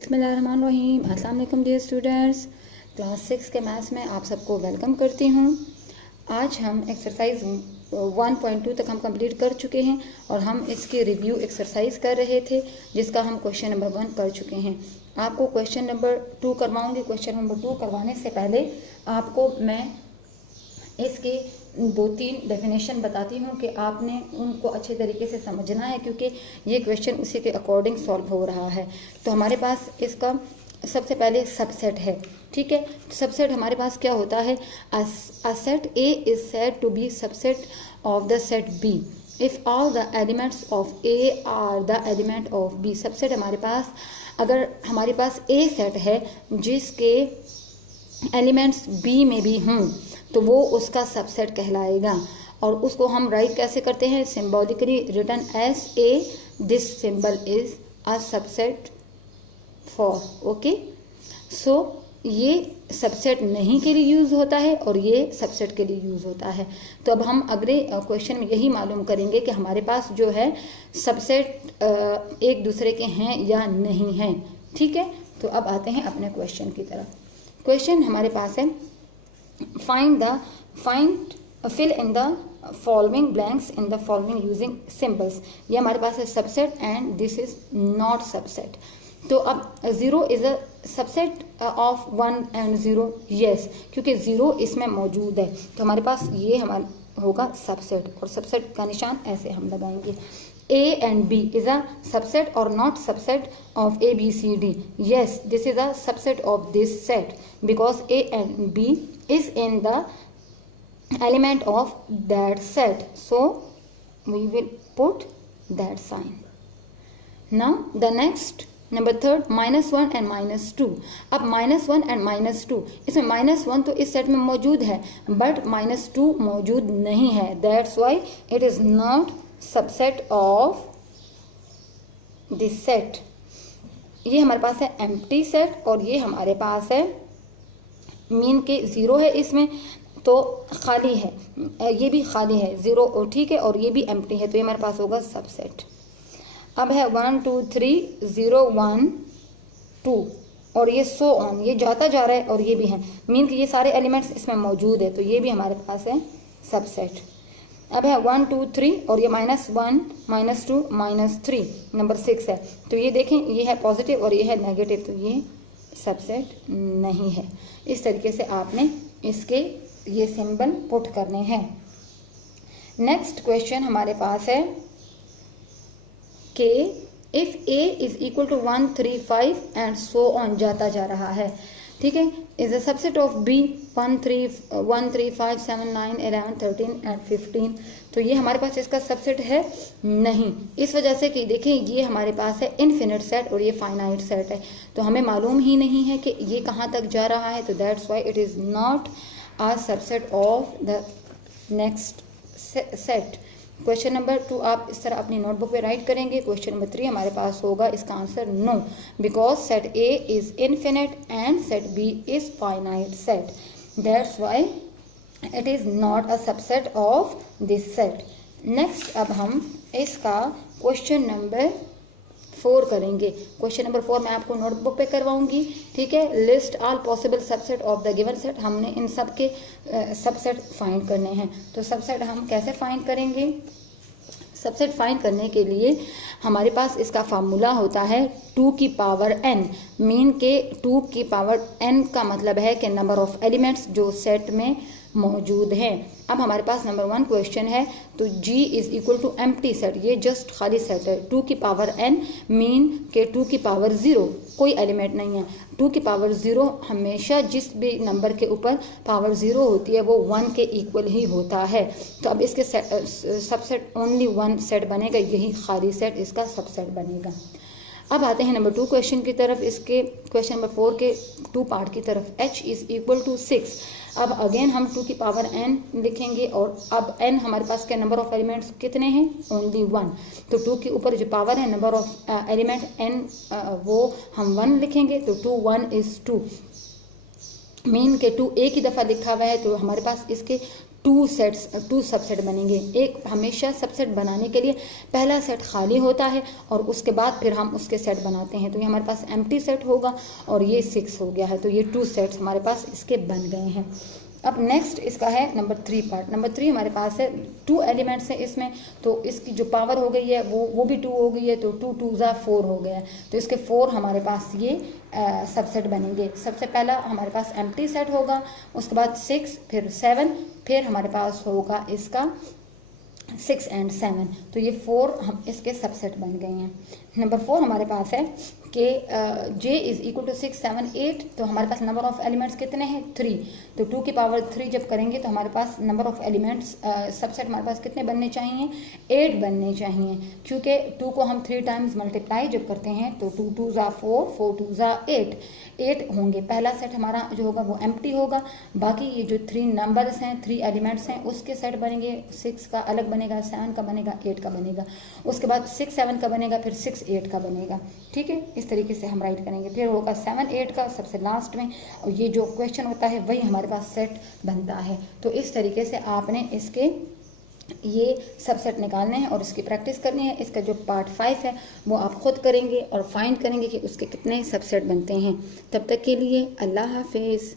बिस्मिल्लाहिर्रहमानिर्रहीम। अस्सलाम वालेकुम डियर स्टूडेंट्स, क्लास 6 के मैथ्स में आप सबको वेलकम करती हूँ। आज हम एक्सरसाइज 1.2 तक हम कंप्लीट कर चुके हैं और हम इसकी रिव्यू एक्सरसाइज कर रहे थे, जिसका हम क्वेश्चन नंबर 1 कर चुके हैं। आपको क्वेश्चन नंबर 2 करवाऊंगी। क्वेश्चन नंबर 2 करवाने से पहले आपको मैं इसके 2-3 डेफिनेशन बताती हूँ कि आपने उनको अच्छे तरीके से समझना है, क्योंकि ये क्वेश्चन उसी के अकॉर्डिंग सॉल्व हो रहा है। तो हमारे पास इसका सबसे पहले सबसेट है, ठीक है। सबसेट हमारे पास क्या होता है? A set A is said to be subset of the set B if all the elements of A are the element of B. Subset हमारे पास, अगर हमारे पास ए सेट है जिसके एलिमेंट्स बी में भी हों तो वो उसका सबसेट कहलाएगा। और उसको हम राइट कैसे करते हैं? Symbolically written as A, this symbol is a subset for. Okay, so ये सबसेट नहीं के लिए यूज होता है और ये सबसेट के लिए यूज होता है। तो अब हम अगले क्वेश्चन में यही मालूम करेंगे कि हमारे पास जो है सबसेट एक दूसरे के हैं या नहीं हैं, ठीक है। तो अब आते हैं अपने क्वेश्चन की तरफ। क्वेश्चन हमारे पास है fill in the following blanks in the following using symbols। ये हमारे पास है subset and this is not subset. तो अब 0 is a subset of 1 and 0, yes, क्योंकि 0 इसमें मौजूद है तो हमारे पास ये हमारा होगा सबसेट। और सबसेट का निशान ऐसे हम लगाएंगे। A and B is a subset or not subset of A, B, C, D? Yes, this is a subset of this set because A and B is in the element of that set. So we will put that sign. Now the next number third, -1 and -2। अब -1 and -2, इसमें -1 तो इस set में मौजूद है but -2 मौजूद नहीं है। That's why it is not subset of this set. ये हमारे पास है एम्प्टी सेट और ये हमारे पास है मीन के 0 है, इसमें तो खाली है, ये भी खाली है 0, ठीक है, और ये भी एम्प्टी है तो ये हमारे पास होगा सबसेट। अब है 1 2 3 0 1 2 और ये सो ऑन, ये जाता जा रहा है और ये भी है, मीन कि ये सारे एलिमेंट्स इसमें मौजूद है तो ये भी हमारे पास है सबसेट। अब है 1 2 3 और ये -1 -2 -3 नंबर 6 है तो ये देखें ये है पॉजिटिव और ये है नेगेटिव तो ये सबसेट नहीं है। इस तरीके से आपने इसके ये सिंबल पुट करने हैं। नेक्स्ट क्वेश्चन हमारे पास है कि if A is equal to 1 3 5 and so on, जाता जा रहा है, ठीक है, is a subset of B 1 3 5 7 9 11 13 and 15। तो ये हमारे पास इसका सबसेट है नहीं, इस वजह से कि देखें ये हमारे पास है इनफिनिट सेट और ये फाइनाइट सेट है तो हमें मालूम ही नहीं है कि ये कहाँ तक जा रहा है। तो that's why it is not a subset of the next set. Question number 2 आप इस तरह अपनी नोटबुक पे राइट करेंगे। क्वेश्चन नंबर 3 हमारे पास होगा इसका answer no, because set A is infinite and set B is finite set. That's why it is not a subset of this set. Next अब हम इसका क्वेश्चन नंबर 4 करेंगे। क्वेश्चन नंबर 4 मैं आपको नोटबुक पे करवाऊंगी, ठीक है। List all possible subset of the given set, हमने इन सब के सबसेट फाइंड करने हैं। तो सबसेट हम कैसे फाइंड करेंगे? सबसेट फाइंड करने के लिए हमारे पास इसका फार्मूला होता है 2 की पावर n, मीन के 2 की पावर n का मतलब है कि नंबर ऑफ एलिमेंट्स जो सेट में मौजूद हैं। अब हमारे पास नंबर 1 क्वेश्चन है तो G is equal to empty set, ये जस्ट खाली सेट है। 2 की पावर n मीन के 2 की पावर 0, कोई एलिमेंट नहीं है। 2 की पावर 0 हमेशा जिस भी नंबर के ऊपर पावर 0 होती है वो 1 के इक्वल ही होता है। तो अब इसके सबसेट ओनली 1 सेट बनेगा, यही खाली सेट इसका सबसेट बनेगा। अब आते हैं नंबर 2 क्वेश्चन की तरफ। इसके क्वेश्चन नंबर 4 के 2 पार्ट की तरफ। H is equal to 6। अब अगेन हम 2 की पावर n लिखेंगे और अब n हमारे पास के नंबर ऑफ एलिमेंट्स कितने हैं? ओनली 1। तो 2 के ऊपर जो पावर है नंबर ऑफ एलिमेंट n वो हम 1 लिखेंगे तो 2 1 इज 2, मीन के 2 एक ही दफ़ा लिखा हुआ है तो हमारे पास इसके टू सबसेट बनेंगे। एक हमेशा सबसेट बनाने के लिए पहला सेट खाली होता है और उसके बाद फिर हम उसके सेट बनाते हैं। तो ये हमारे पास एम्प्टी सेट होगा और ये 6 हो गया है, तो ये 2 सेट्स हमारे पास इसके बन गए हैं। अब नेक्स्ट इसका है नंबर 3 पार्ट। नंबर 3 हमारे पास है 2 एलिमेंट्स हैं इसमें, तो इसकी जो पावर हो गई है वो भी 2 हो गई है, तो 2 2 ज़ा 4 हो गया है। तो इसके 4 हमारे पास ये सबसेट बनेंगे। सबसे पहला हमारे पास एम्प्टी सेट होगा, उसके बाद 6, फिर 7, फिर हमारे पास होगा इसका 6 एंड 7, तो ये 4 हम इसके सबसेट बन गए हैं। नंबर 4 हमारे पास है कि j इज इक्वल टू 6 7 8, तो हमारे पास नंबर ऑफ एलिमेंट्स कितने हैं 3, तो 2 की पावर 3 जब करेंगे तो हमारे पास नंबर ऑफ एलिमेंट्स सबसेट हमारे पास कितने बनने चाहिए 8 बनने चाहिए, क्योंकि 2 को हम 3 टाइम्स मल्टीप्लाई जब करते हैं तो 2 2 ज़ा 4 4 2 ज़ा 8 होंगे। पहला सेट हमारा जो होगा वो एम्प्टी होगा, बाकी ये जो 3 नंबर्स हैं 3 एलिमेंट्स हैं उसके सेट बनेंगे। 6 का अलग बनेगा, 7 का बनेगा, 8 का बनेगा, उसके बाद 6 7 का बनेगा, फिर 6 8 का बनेगा। ठीक है, इस तरीके से हम राइट करेंगे। फिर होगा 7 8 का सबसे लास्ट में, और ये जो क्वेश्चन होता है वही हमारे पास सेट बनता है। तो इस तरीके से आपने इसके ये सबसेट निकालने हैं और इसकी प्रैक्टिस करनी है। इसका जो पार्ट 5 है वो आप खुद करेंगे और फाइंड करेंगे कि उसके कितने सबसेट बनते हैं। तब तक के लिए अल्लाह हाफिज़।